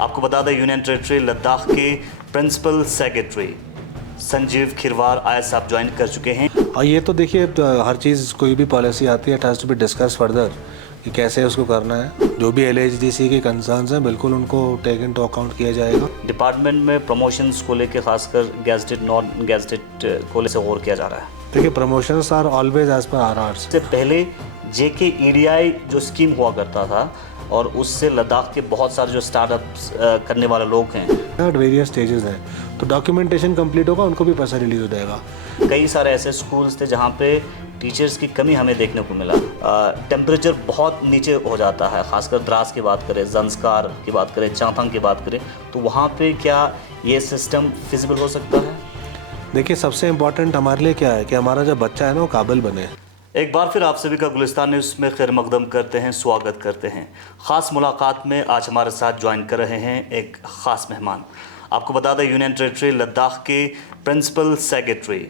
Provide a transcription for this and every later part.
आपको बता दें यूनियन टेरिटरी लद्दाख के प्रिंसिपल सेक्रेटरी संजीव खिरवार आयत साहब ज्वाइन कर चुके हैं। और ये तो देखिए हर चीज़ कोई भी पॉलिसी आती है it has to be discuss further कि कैसे उसको करना है। जो भी LHDC के कंसर्न्स हैं बिल्कुल उनको टेक इन टू अकाउंट किया जाएगा। डिपार्टमेंट में प्रमोशंस को लेकर खासकर गैजेटेड नॉन गैजेटेड को लेकर गौर किया जा रहा है। देखिए promotions are always as per RRs। इससे पहले JKEDI जो स्कीम हुआ करता था और उससे लद्दाख के बहुत सारे जो स्टार्टअप्स करने वाले लोग हैं एट वेरियस स्टेजेस हैं, तो डॉक्यूमेंटेशन कंप्लीट होगा उनको भी पैसा रिलीज हो जाएगा। कई सारे ऐसे स्कूल्स थे जहाँ पे टीचर्स की कमी हमें देखने को मिला। टेम्परेचर बहुत नीचे हो जाता है, खासकर द्रास की बात करें, जंस्कार की बात करें, चांथांग की बात करें, तो वहाँ पे क्या ये सिस्टम फिजिबल हो सकता है? देखिए सबसे इम्पोर्टेंट हमारे लिए क्या है कि हमारा जो बच्चा है ना वो काबिल बने। एक बार फिर आप सभी का गुलिस्तान न्यूज़ में खैर मकदम करते हैं, स्वागत करते हैं। ख़ास मुलाकात में आज हमारे साथ ज्वाइन कर रहे हैं एक ख़ास मेहमान। आपको बता दें यूनियन टेरिटरी लद्दाख के प्रिंसिपल सेक्रेटरी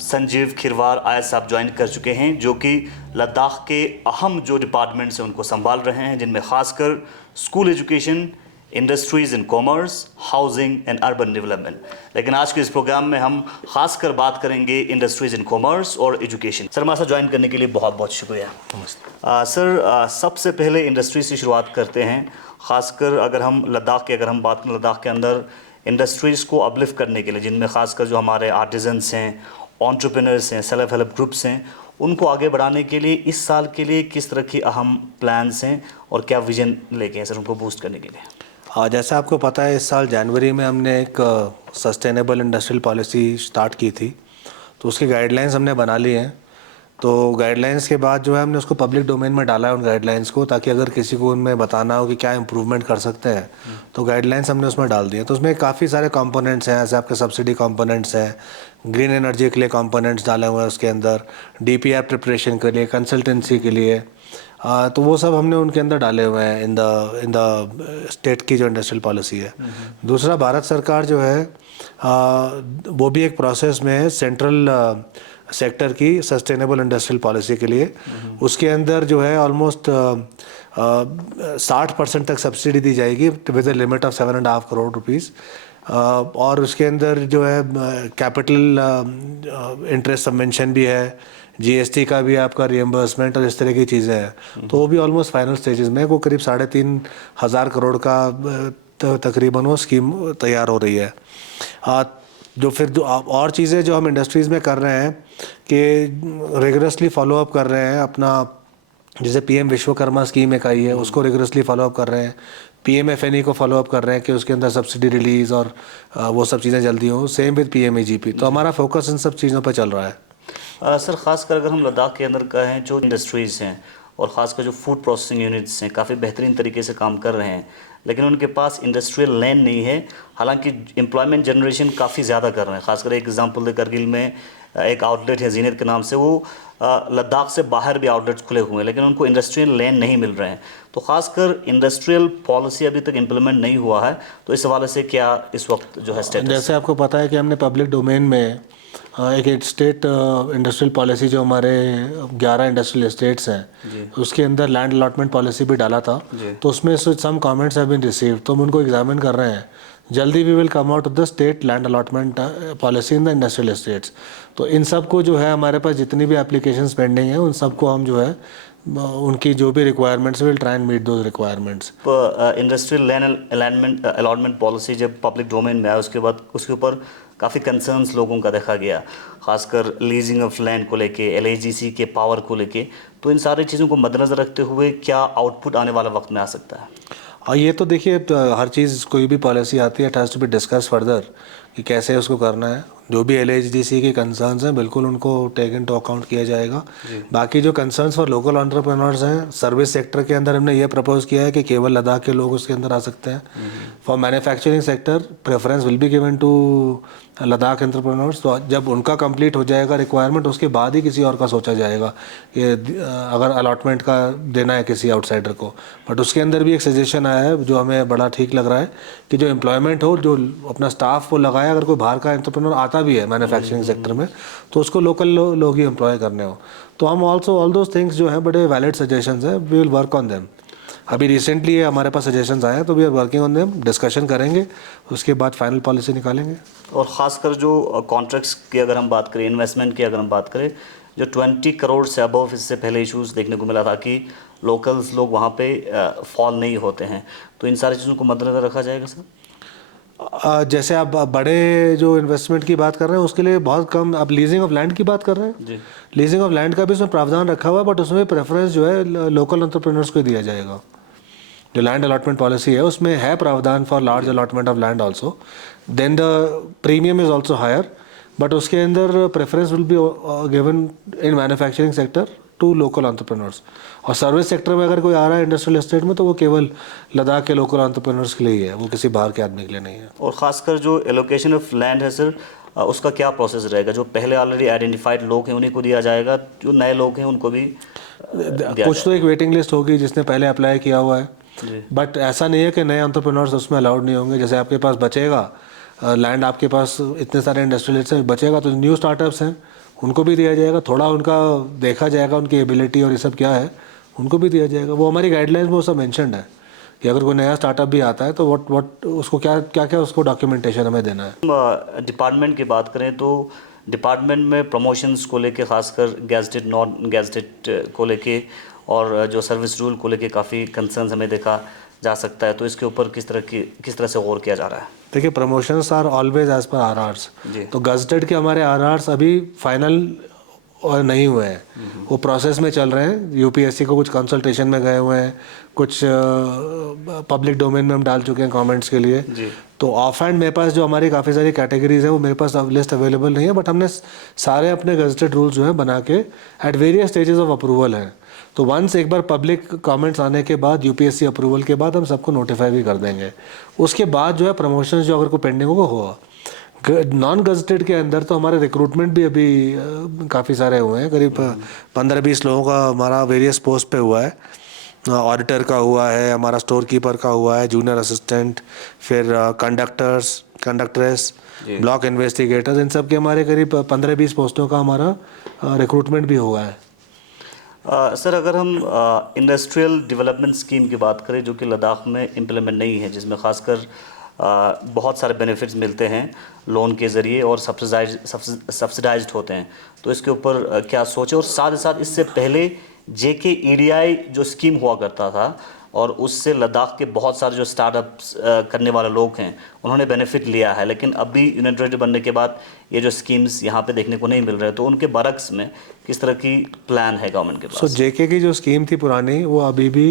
संजीव खिरवार आयत साहब ज्वाइन कर चुके हैं, जो कि लद्दाख के अहम जो डिपार्टमेंट्स हैं उनको संभाल रहे हैं, जिनमें खासकर school education, industries in commerce, housing and urban development. लेकिन आज के इस प्रोग्राम में हम खासकर बात करेंगे इंडस्ट्रीज़ इन कॉमर्स और एजुकेशन। सर हमारे साथ ज्वाइन करने के लिए बहुत बहुत शुक्रिया। सर सबसे पहले इंडस्ट्री से शुरुआत करते हैं। ख़ासकर अगर हम बात करें लद्दाख के अंदर इंडस्ट्रीज़ को अपलिफ्ट करने के लिए, जिनमें खासकर जो हमारे आर्टिजन्स हैं, एंटरप्रेन्योर्स हैं, सेल्फ हेल्प ग्रुप्स हैं, उनको आगे बढ़ाने के लिए इस साल के लिए किस तरह की अहम प्लान्स हैं और क्या विजन लेके हैं सर उनको बूस्ट करने के लिए? जैसा आपको पता है इस साल जनवरी में हमने एक सस्टेनेबल इंडस्ट्रियल पॉलिसी स्टार्ट की थी, तो उसकी गाइडलाइंस हमने बना ली हैं। तो गाइडलाइंस के बाद जो है हमने उसको पब्लिक डोमेन में डाला है उन गाइडलाइंस को, ताकि अगर किसी को उनमें बताना हो कि क्या इम्प्रूवमेंट कर सकते हैं तो गाइडलाइंस हमने उसमें डाल दिए। तो उसमें काफ़ी सारे कंपोनेंट्स हैं, ऐसे आपके सब्सिडी कंपोनेंट्स हैं, ग्रीन एनर्जी के लिए कंपोनेंट्स डाले हुए हैं उसके अंदर, DPR प्रिपरेशन के लिए, कंसल्टेंसी के लिए, तो वो सब हमने उनके अंदर डाले हुए हैं इन द स्टेट की जो इंडस्ट्रियल पॉलिसी है। दूसरा, भारत सरकार जो है वो भी एक प्रोसेस में है सेंट्रल सेक्टर की सस्टेनेबल इंडस्ट्रियल पॉलिसी के लिए। उसके अंदर जो है ऑलमोस्ट 60% तक सब्सिडी दी जाएगी with a limit of 7.5 crore rupees. और उसके अंदर जो है कैपिटल इंटरेस्ट सबवेंशन भी है, GST का भी आपका रिएम्बर्समेंट और इस तरह की चीज़ें हैं। तो वो भी ऑलमोस्ट फाइनल स्टेजेस में, वो करीब 3,500 करोड़ का तकरीबन वो स्कीम तैयार हो रही है। जो फिर जो और चीज़ें जो हम इंडस्ट्रीज़ में कर रहे हैं कि रिगरसली फॉलोअप कर रहे हैं अपना, जैसे PM विश्वकर्मा स्कीम एक आई है उसको रिगरसली फॉलोअप कर रहे हैं, PMFNE को फॉलोअप कर रहे हैं कि उसके अंदर सब्सिडी रिलीज़ और वो सब चीज़ें जल्दी हों। Same with PMAGP। तो हमारा फोकस इन सब चीज़ों पर चल रहा है। सर ख़ासकर अगर हम लद्दाख के अंदर कहें जो इंडस्ट्रीज़ हैं और ख़ासकर जो फूड प्रोसेसिंग यूनिट्स हैं काफ़ी बेहतरीन तरीके से काम कर रहे हैं, लेकिन उनके पास इंडस्ट्रियल लैंड नहीं है। हालांकि एम्प्लॉयमेंट जनरेशन काफ़ी ज़्यादा कर रहे हैं। ख़ासकर एक एग्जांपल दे, करगिल में एक आउटलेट है जीनेत के नाम से, वो लद्दाख से बाहर भी आउटलेट्स खुले हुए हैं, लेकिन उनको इंडस्ट्रियल लैंड नहीं मिल रहे हैं। तो ख़ासकर इंडस्ट्रियल पॉलिसी अभी तक इम्प्लीमेंट नहीं हुआ है, तो इस हवाले से क्या इस वक्त जो है स्टेटस? जैसे आपको पता है कि हमने पब्लिक डोमेन में एक स्टेट इंडस्ट्रियल पॉलिसी जो हमारे 11 इंडस्ट्रियल एस्टेट्स हैं उसके अंदर लैंड अलॉटमेंट पॉलिसी भी डाला था, तो उसमें some comments have been received, तो हम उनको एग्जामिन कर रहे हैं। जल्दी we will come out of the state land allotment policy in the industrial estates. तो इन सब को जो है हमारे पास जितनी भी एप्लीकेशंस पेंडिंग हैं उन सबको हम जो है उनकी जो भी requirements will try and meet those requirements. Industrial land allotment policy जब पब्लिक डोमेन में आया उसके बाद उसके ऊपर काफ़ी कंसर्न्स लोगों का देखा गया, खासकर लीजिंग ऑफ लैंड को लेके, LHDC के पावर को लेके। तो इन सारी चीज़ों को मद्देनज़र रखते हुए क्या आउटपुट आने वाला वक्त में आ सकता है? और ये तो देखिए हर चीज़ कोई भी पॉलिसी आती है it has to be discuss further कि कैसे उसको करना है। जो भी LHDC के कंसर्न्स हैं बिल्कुल उनको टेक इन टू अकाउंट किया जाएगा। बाकी जो कंसर्न्स फॉर लोकल एंटरप्रेन्योर्स हैं, सर्विस सेक्टर के अंदर हमने ये प्रपोज किया है कि केवल लद्दाख के लोग उसके अंदर आ सकते हैं। For manufacturing sector preference will be given to Ladakh entrepreneurs. तो जब उनका कंप्लीट हो जाएगा रिक्वायरमेंट उसके बाद ही किसी और का सोचा जाएगा कि अगर अलॉटमेंट का देना है किसी आउटसाइडर को। बट उसके अंदर भी एक सजेशन आया है जो हमें बड़ा ठीक लग रहा है कि जो एम्प्लॉयमेंट हो, जो अपना स्टाफ को लगाए, अगर कोई बाहर का एंटरप्रेन्योर आता भी है मैन्युफैक्चरिंग सेक्टर में तो उसको लोकल लोग ही एम्प्लॉय करने हो। तो हम ऑल्सो ऑल दोज थिंग्स जो हैं बड़े वैलिड सजेशंस हैं, we will work on them. अभी रिसेंटली हमारे पास सजेशंस आए हैं, तो we are working on them, discussion करेंगे, उसके बाद फाइनल पॉलिसी निकालेंगे। और ख़ासकर जो कॉन्ट्रैक्ट्स की अगर हम बात करें, इन्वेस्टमेंट की अगर हम बात करें, जो 20 करोड़ से अबव, इससे पहले इश्यूज़ देखने को मिला था कि लोकल्स लोग वहाँ पे फॉल नहीं होते हैं, तो इन सारी चीज़ों को मद्देनज़र रखा जाएगा सर? जैसे आप बड़े जो इन्वेस्टमेंट की बात कर रहे हैं उसके लिए बहुत कम, आप लीजिंग ऑफ लैंड की बात कर रहे हैं। जी। लीजिंग ऑफ लैंड का भी उसमें प्रावधान रखा हुआ है, बट उसमें प्रेफरेंस जो है लोकल एंटरप्रेन्योर्स को दिया जाएगा। जो लैंड अलॉटमेंट पॉलिसी है उसमें है प्रावधान for large allotment of land also, then the premium is also higher, but उसके अंदर preference will be given in manufacturing sector to local entrepreneurs. और सर्विस सेक्टर में अगर कोई आ रहा है इंडस्ट्रियल एस्टेट में, तो वो केवल लद्दाख के लोकल एंटरप्रेन्योर्स के लिए ही है, वो किसी बाहर के आदमी के लिए नहीं है। और ख़ासकर जो एलोकेशन ऑफ लैंड है सर, उसका क्या प्रोसेस रहेगा? जो पहले ऑलरेडी आइडेंटिफाइड लोग हैं उन्हीं को दिया जाएगा, जो नए लोग हैं उनको भी कुछ तो एक वेटिंग लिस्ट होगी जिसने पहले अप्लाई किया हुआ है, बट ऐसा नहीं है कि नए एंटरप्रेन्योर्स उसमें अलाउड नहीं होंगे। जैसे आपके पास बचेगा लैंड, आपके पास इतने सारे इंडस्ट्रियल बचेगा, तो न्यू स्टार्टअप्स हैं उनको भी दिया जाएगा, थोड़ा उनका देखा जाएगा उनकी एबिलिटी और ये सब क्या है, उनको भी दिया जाएगा। वो हमारी गाइडलाइंस में वो सब मेंशन्ड है कि अगर कोई नया स्टार्टअप भी आता है तो व्हाट उसको क्या क्या उसको डॉक्यूमेंटेशन हमें देना है। डिपार्टमेंट की बात करें तो डिपार्टमेंट में प्रमोशंस को लेके, खासकर गैजेटेड नॉन गैजेटेड को लेके और जो सर्विस रूल को लेके काफ़ी कंसर्न्स हमें देखा जा सकता है, तो इसके ऊपर किस तरह से गौर किया जा रहा है? देखिए, प्रमोशंस आर ऑलवेज एज पर आरआर्स। तो गजटेड के हमारे आरआर्स अभी फाइनल और नहीं हुए हैं, वो प्रोसेस में चल रहे हैं। यूपीएससी को कुछ कंसल्टेशन में गए हुए हैं, कुछ पब्लिक डोमेन में हम डाल चुके हैं कमेंट्स के लिए। तो ऑफ हैंड मेरे पास जो हमारी काफ़ी सारी कैटेगरीज हैं वो मेरे पास लिस्ट अवेलेबल नहीं है, बट हमने सारे अपने गजटेड रूल्स जो है बना के at various stages of approval हैं। तो वंस एक बार पब्लिक कमेंट्स आने के बाद, यूपीएससी अप्रूवल के बाद हम सबको नोटिफाई भी कर देंगे। उसके बाद जो है प्रमोशन जो अगर कोई पेंडिंग होगा, नॉन गजटेड के अंदर तो हमारे रिक्रूटमेंट भी अभी काफ़ी सारे हुए हैं, करीब 15-20 लोगों का हमारा वेरियस पोस्ट पे हुआ है। ऑडिटर का हुआ है, हमारा स्टोर कीपर का हुआ है, जूनियर असिस्टेंट, फिर कंडक्ट्रेस, ब्लॉक इन्वेस्टिगेटर्स, इन सब के हमारे करीब 15-20 पोस्टों का हमारा रिक्रूटमेंट भी हुआ है। सर, अगर हम इंडस्ट्रियल डेवलपमेंट स्कीम की बात करें जो कि लद्दाख में इम्प्लीमेंट नहीं है, जिसमें खासकर बहुत सारे बेनिफिट्स मिलते हैं लोन के ज़रिए और सब्सिडाइज्ड होते हैं, तो इसके ऊपर क्या सोचे? और साथ ही साथ इससे पहले JKEDI जो स्कीम हुआ करता था और उससे लद्दाख के बहुत सारे जो स्टार्टअप्स करने वाले लोग हैं उन्होंने बेनिफिट लिया है, लेकिन अभी यूनियन टेरिटरी बनने के बाद ये जो स्कीम्स यहाँ पे देखने को नहीं मिल रहे, तो उनके बरक्स में किस तरह की प्लान है गवर्नमेंट के पास? JK की जो स्कीम थी पुरानी, वो अभी भी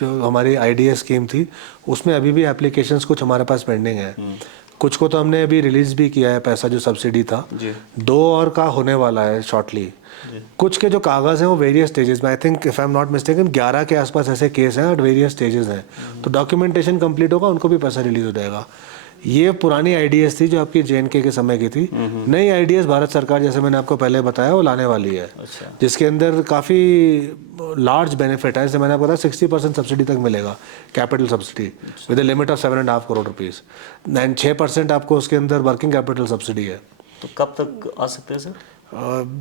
जो हमारी IDS स्कीम थी उसमें अभी भी एप्लीकेशंस कुछ हमारे पास पेंडिंग है। कुछ को तो हमने अभी रिलीज़ भी किया है पैसा जो सब्सिडी था, 2 और का होने वाला है शॉर्टली। कुछ के जो कागज़ हैं वो वेरियस स्टेजेस में, I think if I am not mistaken 11 के आसपास ऐसे केस हैं और वेरियस स्टेजेस हैं, तो डॉक्यूमेंटेशन कंप्लीट होगा, उनको भी पैसा रिलीज हो जाएगा। ये पुरानी IDS थी जो आपकी JNK के समय की थी। नई IDS भारत सरकार, जैसे मैंने आपको पहले बताया, वो लाने वाली है। जिसके अंदर काफ़ी लार्ज बेनिफिट है। जैसे मैंने आपको बताया 60% सब्सिडी तक मिलेगा, capital subsidy with a limit of 7.5 crore rupees, and 6% आपको उसके अंदर वर्किंग कैपिटल सब्सिडी है। तो कब तक आ सकते हैं सर?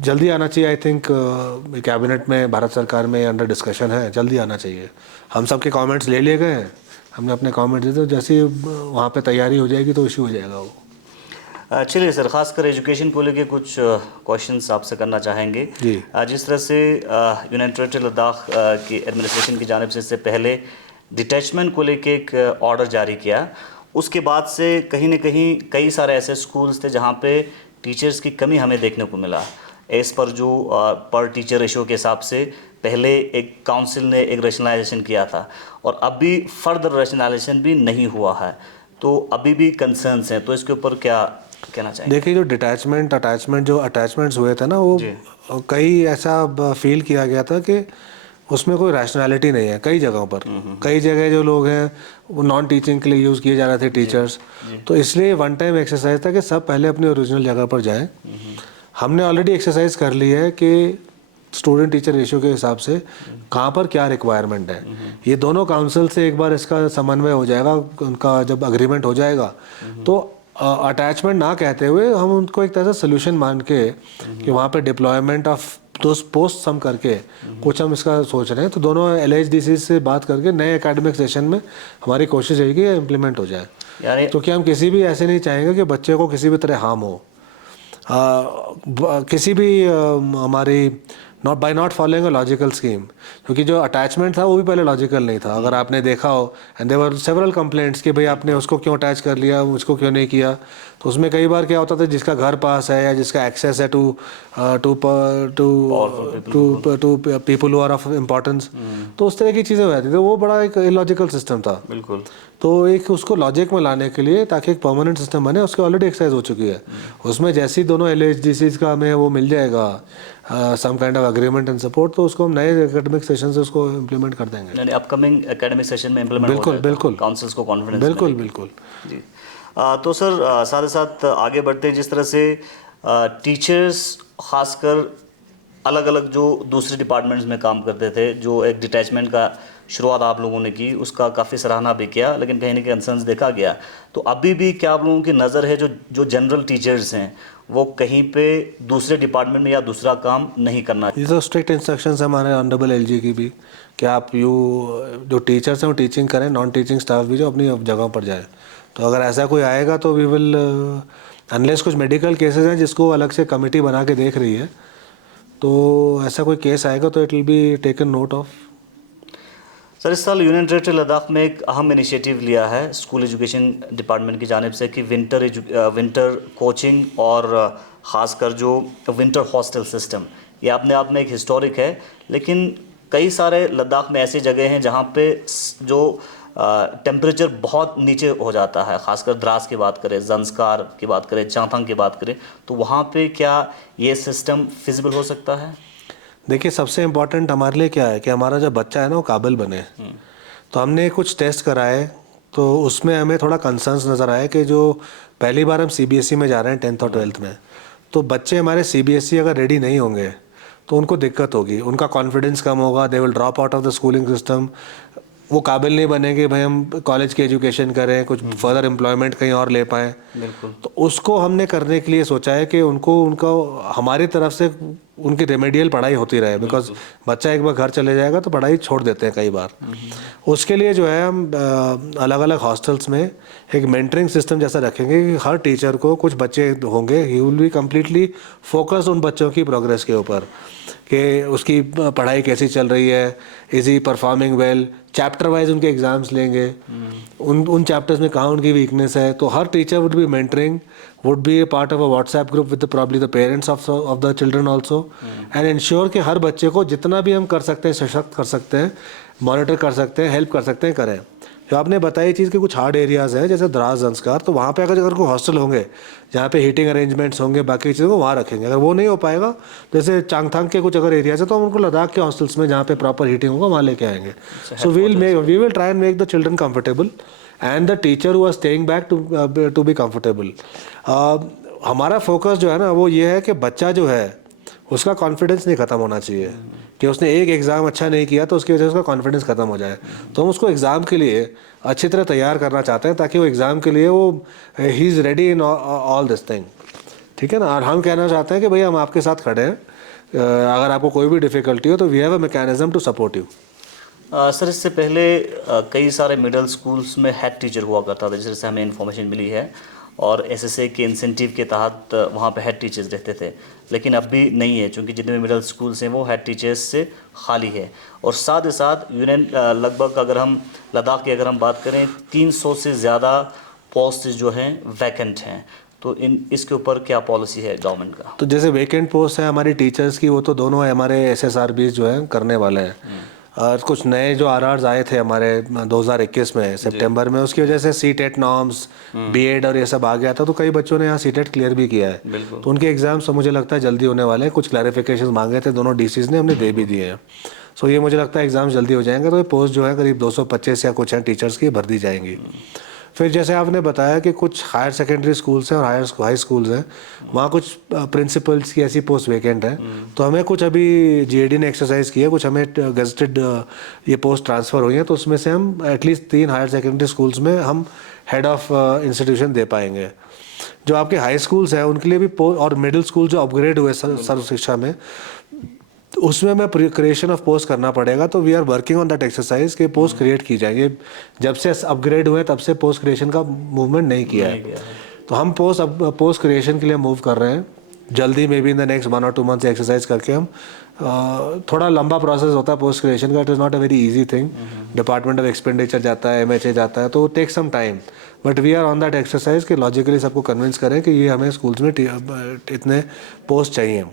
जल्दी आना चाहिए। आई थिंक कैबिनेट में भारत सरकार में अंडर डिस्कशन है, जल्दी आना चाहिए। हम सब के कमेंट्स ले लिए गए हैं, हमने अपने कमेंट्स दिए, तो जैसे वहाँ पे तैयारी हो जाएगी तो इशू हो जाएगा वो। चलिए सर, खासकर एजुकेशन को लेके कुछ क्वेश्चंस आपसे करना चाहेंगे। जिस तरह से यूनियन टेरिटरी लद्दाख की एडमिनिस्ट्रेशन की जानिब से इससे पहले डिटैचमेंट को लेके एक ऑर्डर जारी किया, उसके बाद से कहीं ना कहीं कई सारे ऐसे स्कूल्स थे जहाँ पे टीचर्स की कमी हमें देखने को मिला। एज पर जो पर टीचर रेशो के हिसाब से पहले एक काउंसिल ने एक रैशनलाइजेशन किया था और अभी फर्दर रैशनलाइजेशन भी नहीं हुआ है, तो अभी भी कंसर्न्स हैं, तो इसके ऊपर क्या कहना चाहिए? देखिए, जो अटैचमेंट्स हुए थे ना, वो कई ऐसा फील किया गया था कि उसमें कोई रैशनैलिटी नहीं है। कई जगहों पर कई जगह जो लोग हैं वो नॉन टीचिंग के लिए यूज़ किए जा रहे थे टीचर्स, तो इसलिए वन टाइम एक्सरसाइज था कि सब पहले अपनी ओरिजिनल जगह पर जाएं। हमने ऑलरेडी एक्सरसाइज कर ली है कि स्टूडेंट टीचर रेशियो के हिसाब से कहाँ पर क्या रिक्वायरमेंट है। ये दोनों काउंसिल से एक बार इसका समन्वय हो जाएगा, उनका जब अग्रीमेंट हो जाएगा तो अटैचमेंट ना कहते हुए हम उनको एक तरह से सोल्यूशन मान के कि वहाँ पे डिप्लॉयमेंट ऑफ तो उस पोस्ट सम करके कुछ हम इसका सोच रहे हैं। तो दोनों LHDC से बात करके नए एकेडमिक सेशन में हमारी कोशिश रहेगी ये इम्प्लीमेंट हो जाए, यानी क्योंकि हम किसी भी ऐसे नहीं चाहेंगे कि बच्चे को किसी भी तरह हार्म हो। किसी भी हमारी not following a logical scheme, क्योंकि जो अटैचमेंट था वो भी पहले लॉजिकल नहीं था। अगर आपने देखा हो, and there were several complaints कि भाई आपने उसको क्यों अटैच कर लिया, उसको क्यों नहीं किया। तो उसमें कई बार क्या होता था, जिसका घर पास है या जिसका एक्सेस है to people who are of importance, तो उस तरह की चीज़ें हो जाती थी। वो बड़ा एक इलॉजिकल सिस्टम था। बिल्कुल। तो एक उसको लॉजिक में लाने के लिए, ताकि एक परमानेंट सिस्टम बने, उसकी ऑलरेडी एक्सरसाइज हो चुकी है। उसमें जैसे ही दोनों LHDCs का हमें वो मिल जाएगा some kind of agreement and support, तो उसको हम नए एकेडमिक सेशन से उसको इम्प्लीमेंट कर देंगे। यानी अपकमिंग एकेडमिक सेशन में इम्प्लीमेंट बिल्कुल बिल्कुल काउंसिल्स को कॉन्फिडेंस बिल्कुल बिल्कुल जी। तो सर साथ ही साथ आगे बढ़ते हैं, जिस तरह से टीचर्स खासकर अलग अलग जो दूसरे डिपार्टमेंट्स में काम करते थे, जो एक डिटैचमेंट का शुरुआत आप लोगों ने की, उसका काफ़ी सराहना भी किया, लेकिन कहीं ना कहीं कंसर्न्स देखा गया। तो अभी भी क्या आप लोगों की नज़र है, जो जनरल टीचर्स हैं वो कहीं पे दूसरे डिपार्टमेंट में या दूसरा काम नहीं करना? ये तो स्ट्रिक्ट इंस्ट्रक्शंस है हमारे ऑनरेबल LG की भी, कि आप जो टीचर्स हैं वो टीचिंग करें, नॉन टीचिंग स्टाफ भी जो अपनी जगह पर जाए। तो अगर ऐसा कोई आएगा तो वी विल, अनलेस कुछ मेडिकल केसेस हैं जिसको अलग से कमेटी बना के देख रही है, तो ऐसा कोई केस आएगा तो it will be taken note of. Sir, इस साल यूनियन टेरिटरी लद्दाख में एक अहम इनिशिएटिव लिया है स्कूल एजुकेशन डिपार्टमेंट की जानिब से कि विंटर कोचिंग और ख़ासकर जो विंटर हॉस्टल सिस्टम, ये अपने आप में एक हिस्टोरिक है। लेकिन कई सारे लद्दाख में ऐसी जगह हैं जहाँ पे जो टेम्परेचर बहुत नीचे हो जाता है, ख़ासकर द्रास की बात करें, जंस्कार की बात करें, चांथंग की बात करें, तो वहाँ पे क्या ये सिस्टम फिजिबल हो सकता है? देखिए, सबसे इम्पोर्टेंट हमारे लिए क्या है कि हमारा जो बच्चा है ना वो काबिल बने। तो हमने कुछ टेस्ट कराए, तो उसमें हमें थोड़ा कंसर्न्स नज़र आए कि जो पहली बार हम CBSE में जा रहे हैं 10th और 12th में, तो बच्चे हमारे CBSE अगर रेडी नहीं होंगे तो उनको दिक्कत होगी, उनका कॉन्फिडेंस कम होगा, they will drop out of the schooling system. वो काबिल नहीं बनेंगे भाई हम कॉलेज की एजुकेशन करें, कुछ फर्दर एम्प्लॉयमेंट कहीं और ले पाएँ। बिल्कुल। तो उसको हमने करने के लिए सोचा है कि उनका हमारी तरफ से उनकी रेमेडियल पढ़ाई होती रहे, बिकॉज बच्चा एक बार घर चले जाएगा तो पढ़ाई छोड़ देते हैं कई बार। उसके लिए जो है हम अलग अलग हॉस्टल्स में एक मेंटरिंग सिस्टम जैसा रखेंगे कि हर टीचर को, कुछ बच्चे होंगे, he will be completely focused उन बच्चों की प्रोग्रेस के ऊपर कि उसकी पढ़ाई कैसी चल रही है, is he performing well. Chapter wise उनके एग्जाम्स लेंगे, उन चैप्टर्स में कहाँ उनकी वीकनेस है। तो हर teacher would be mentoring, would be a part of a WhatsApp group with probably the parents of the children also, and ensure कि हर बच्चे को जितना भी हम कर सकते हैं, सशक्त कर सकते हैं, मॉनिटर कर सकते हैं, हेल्प कर सकते हैं, करें। जो आपने बताई चीज़ कि कुछ हार्ड एरियाज़ हैं जैसे द्रास, जंस्कार, तो वहाँ पे अगर कोई हॉस्टल होंगे जहाँ पे हीटिंग अरेंजमेंट्स होंगे, बाकी चीज़ों को वहाँ रखेंगे। अगर वो नहीं हो पाएगा, जैसे चांगथांग के कुछ अगर एरियाज़ है, तो हम उनको लद्दाख के हॉस्टल्स में जहाँ पे प्रॉपर हीटिंग होगा वहाँ लेके आएंगे। So we will try and make the children comfortable and the teacher who are staying back to be comfortable. हमारा फोकस जो है ना वो ये है कि बच्चा जो है उसका कॉन्फिडेंस नहीं ख़त्म होना चाहिए कि उसने एक एग्ज़ाम अच्छा नहीं किया तो उसकी वजह से उसका कॉन्फिडेंस ख़त्म हो जाए। तो हम उसको एग्ज़ाम के लिए अच्छी तरह तैयार करना चाहते हैं ताकि वो एग्ज़ाम के लिए वो he is ready in all this thing, ठीक है ना। और हम कहना चाहते हैं कि भैया हम आपके साथ खड़े हैं, अगर आपको कोई भी डिफ़िकल्टी हो तो we have a mechanism to support you. Sir, इससे पहले कई सारे मिडिल स्कूल्स में हेड टीचर हुआ करता था, जैसे हमें इन्फॉर्मेशन मिली है, और SSA के इंसेंटिव के तहत वहाँ पे हेड टीचर्स रहते थे। लेकिन अब भी नहीं है, क्योंकि जितने भी मिडिल स्कूल्स हैं वो हेड टीचर्स से खाली है। और साथ ही साथ यूनियन लगभग अगर हम लद्दाख की अगर हम बात करें 300 से ज़्यादा पोस्ट जो हैं वैकेंट हैं। तो इसके ऊपर क्या पॉलिसी है गवर्नमेंट का? तो जैसे वैकेंट पोस्ट है हमारी टीचर्स की, वो तो दोनों हमारे SSRBs जो है करने वाले हैं। और कुछ नए जो RRs आए थे हमारे 2021 में सितंबर में, उसकी वजह से CTET नॉर्म्स, B.Ed और ये सब आ गया था, तो कई बच्चों ने यहाँ CTET क्लियर भी किया है। तो उनके एग्जाम्स तो मुझे लगता है जल्दी होने वाले हैं। कुछ क्लैरिफिकेशन मांगे थे दोनों DCs ने, हमने दे भी दिए हैं। सो ये मुझे लगता है एग्ज़ाम्स जल्दी हो जाएंगे, तो ये पोस्ट जो है करीब 225 या कुछ हैं टीचर्स की भर दी जाएंगी। फिर जैसे आपने बताया कि कुछ हायर सेकेंडरी स्कूल्स हैं और हाई स्कूल्स हैं, वहाँ कुछ प्रिंसिपल्स की ऐसी पोस्ट वैकेंट है। तो हमें कुछ अभी GAD ने एक्सरसाइज की है, कुछ हमें गजटेड ये पोस्ट ट्रांसफ़र हुई हैं, तो उसमें से हम एटलीस्ट 3 हायर सेकेंडरी स्कूल्स में हम हेड ऑफ इंस्टीट्यूशन दे पाएंगे। जो आपके हाई स्कूल्स हैं उनके लिए भी और मिडिल स्कूल जो अपग्रेड हुए सर्व शिक्षा में, तो उसमें मैं क्रिएशन ऑफ पोस्ट करना पड़ेगा, तो we are working on that exercise कि पोस्ट क्रिएट की जाएगी। जब से अपग्रेड हुए तब से पोस्ट क्रिएशन का मूवमेंट नहीं किया है, तो हम पोस्ट क्रिएशन के लिए मूव कर रहे हैं जल्दी। May be in the next 1 और 2 मंथ एक्सरसाइज करके हम थोड़ा लंबा प्रोसेस होता है पोस्ट क्रिएशन का, it is not a very easy thing. Department of expenditure जाता है, MHA जाता है, तो take some time, but we are on that exercise कि लॉजिकली सबको कन्विंस करें कि ये हमें स्कूल्स में इतने पोस्ट चाहिए।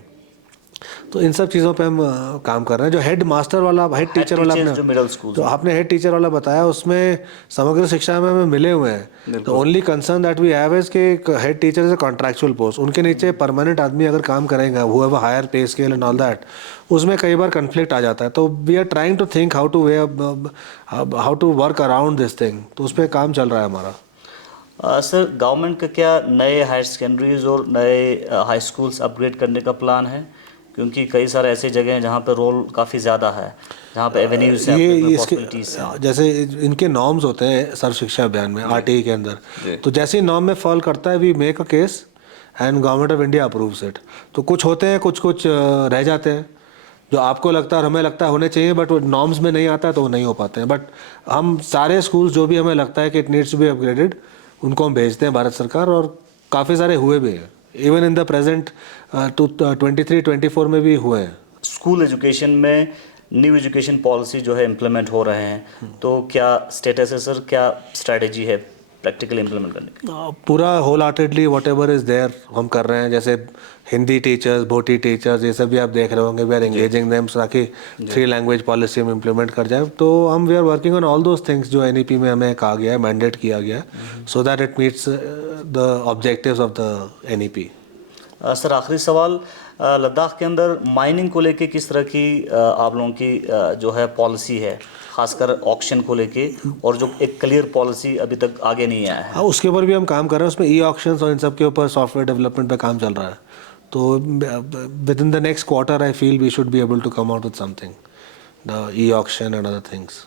तो इन सब चीज़ों पे हम काम कर रहे हैं। जो हेड मास्टर वाला, हेड टीचर वाला जो मिडिल स्कूल जो आपने हेड टीचर वाला बताया, उसमें समग्र शिक्षा में हमें मिले हुए हैं। तो only concern that we have is कि head teacher is a contractual post, उनके नीचे परमानेंट आदमी अगर काम करेंगे, वो have a higher pay scale and all that, उसमें कई बार कन्फ्लिक्ट आ जाता है। तो we are trying to think how to work around this thing, तो उस पर काम चल रहा है हमारा। सर, गवर्नमेंट का क्या नए हायर सेकेंडरीज और नए हाई स्कूल्स अपग्रेड करने का प्लान है? क्योंकि कई सारे ऐसी जगह हैं जहाँ पे रोल काफ़ी ज़्यादा है, जहाँ पे एवेन्यूज हैं, पॉसिबिलिटीज हैं। जैसे इनके नॉर्म्स होते हैं सर्व शिक्षा अभियान में, RTE के अंदर, तो जैसे ही नॉर्म में फॉल करता है, we make a case and government of India approves it. तो कुछ होते हैं, कुछ रह जाते हैं जो आपको लगता है और हमें लगता है होने चाहिए, बट वो नॉर्म्स में नहीं आता है तो वो नहीं हो पाते हैं। बट हम सारे स्कूल्स जो भी हमें लगता है कि it needs to be upgraded, उनको हम भेजते हैं भारत सरकार, और काफ़ी सारे हुए भी हैं। इवन इन द प्रेजेंट 23-24 में भी हुए हैं। स्कूल एजुकेशन में न्यू एजुकेशन पॉलिसी जो है इम्प्लीमेंट हो रहे हैं, तो क्या स्टेटस है सर, क्या स्ट्रैटेजी है प्रैक्टिकली इम्प्लीमेंट करने की? पूरा whole heartedly whatever is there हम कर रहे हैं। जैसे हिंदी टीचर्स, भोटी टीचर्स, ये सब भी आप देख रहे होंगे, वी आर एंगेजिंग देम ताकि 3 लैंग्वेज पॉलिसी हम इम्प्लीमेंट कर जाए। तो हम we are working on all those things जो NEP में हमें कहा गया है, मैंडेट किया गया है, so that it meets the objectives of the NEP। Sir, आखिरी सवाल, लद्दाख के अंदर माइनिंग को लेके किस तरह की आप लोगों की जो है पॉलिसी है, खासकर ऑक्शन को लेके, और जो एक क्लियर पॉलिसी अभी तक आगे नहीं आया है? हाँ, उसके ऊपर भी हम काम कर रहे हैं। उसमें E-ऑक्शंस और इन सब के ऊपर सॉफ्टवेयर डेवलपमेंट पे काम चल रहा है। तो within the next quarter I feel we should be able to come out with something, the e-auction and other things.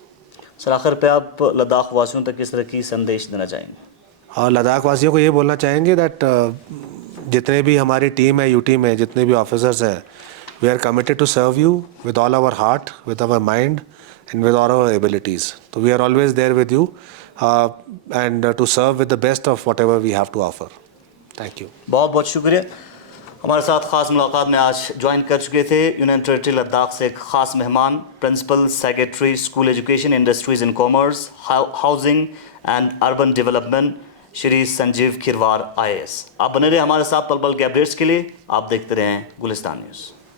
Sir, आखिर पे आप लद्दाख वासियों तक किस तरह की संदेश देना चाहेंगे? और लद्दाख वासियों को ये बोलना चाहेंगे दैट जितने भी हमारी टीम है, UT में जितने भी ऑफिसर्स हैं, we are committed to serve you with all our heart, with our mind and with all our abilities. तो we are always there with you and to serve with the best of whatever we have to offer. Thank you. बहुत बहुत शुक्रिया। हमारे साथ ख़ास मुलाकात में आज ज्वाइन कर चुके थे यूनियन टेरेटरी लद्दाख से एक ख़ास मेहमान, principal secretary school education, industries and commerce, housing and urban development, Shri Sanjeev Khirwar IAS। आप बने रहे हमारे साथ पल पल के अपडेट्स के लिए। आप देखते रहें गुलिस्तान न्यूज़।